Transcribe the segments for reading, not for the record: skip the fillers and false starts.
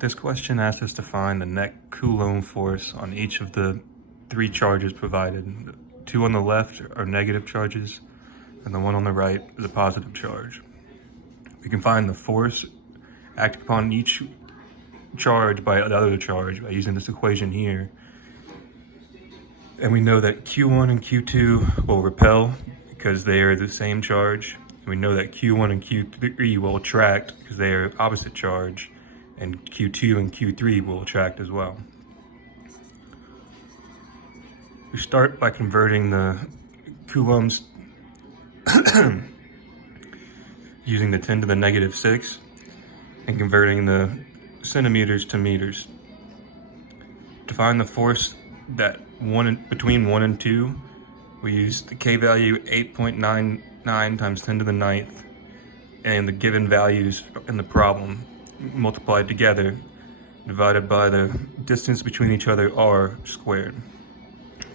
This question asks us to find the net Coulomb force on each of the three charges provided. The two on the left are negative charges, and the one on the right is a positive charge. We can find the force acting upon each charge by the other charge by using this equation here. And we know that Q1 and Q2 will repel because they are the same charge. And we know that Q1 and Q3 will attract because they are opposite charge. And Q2 and Q3 will attract as well. We start by converting the coulombs using the 10 to the negative 6 and converting the centimeters to meters. To find the force that between 1 and 2, we use the K value 8.99 times 10 to the 9th and the given values in the problem multiplied together divided by the distance between each other r squared.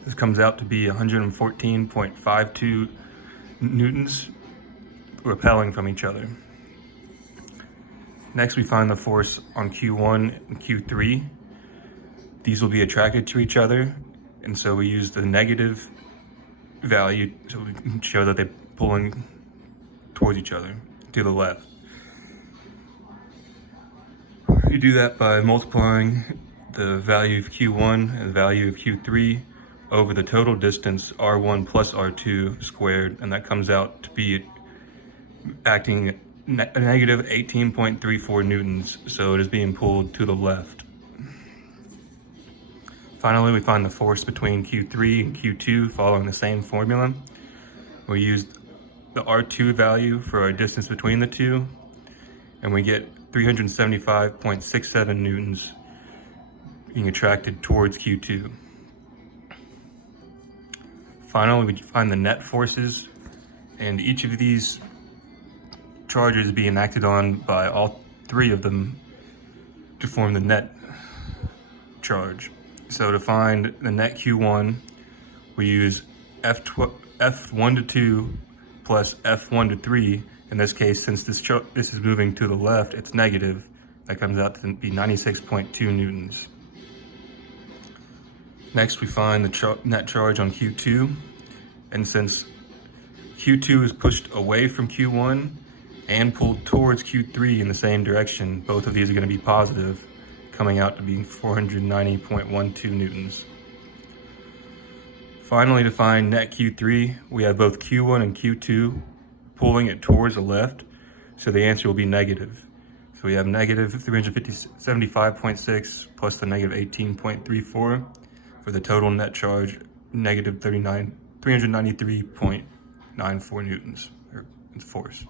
This comes out to be 114.52 newtons repelling from each other. Next, we find the force on Q1 and Q3. These will be attracted to each other, and so we use the negative value so we can show that they're pulling towards each other to the left. You do that by multiplying the value of Q1 and the value of Q3 over the total distance R1 plus R2 squared, and that comes out to be acting at negative 18.34 newtons, so it is being pulled to the left. Finally, we find the force between Q3 and Q2 following the same formula. We used the R2 value for our distance between the two, and we get 375.67 newtons being attracted towards Q2. Finally, we find the net forces, and each of these charges being acted on by all three of them to form the net charge. So to find the net Q1, we use F1 to 2 plus F1 to 3. In this case, since this is moving to the left, it's negative. That comes out to be 96.2 newtons. Next, we find the net charge on Q2. And since Q2 is pushed away from Q1 and pulled towards Q3 in the same direction, both of these are going to be positive, coming out to be 490.12 newtons. Finally, to find net Q3, we have both Q1 and Q2 pulling it towards the left, so the answer will be negative. So we have negative 375.6 plus the negative 18.34 for the total net charge, negative 393.94 newtons, or force.